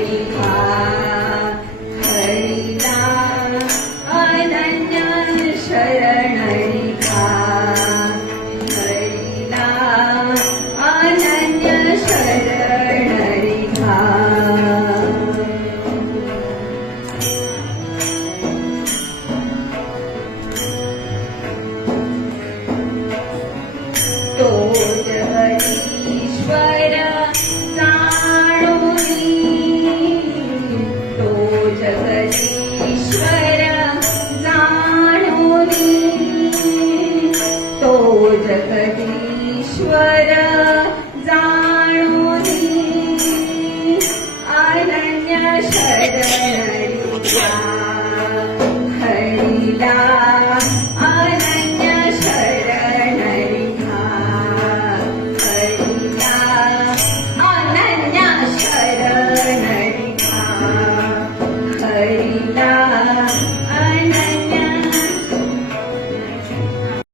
शरणरिखा हरिला अनन्य शरणरिखा हरिला अनन्य शरणरिखा तो जगदीश्वर जाणोनी तो जगदीश्वर जाणोनी तो जगदीश्वर जाणोनी अनन्य शरणरिखा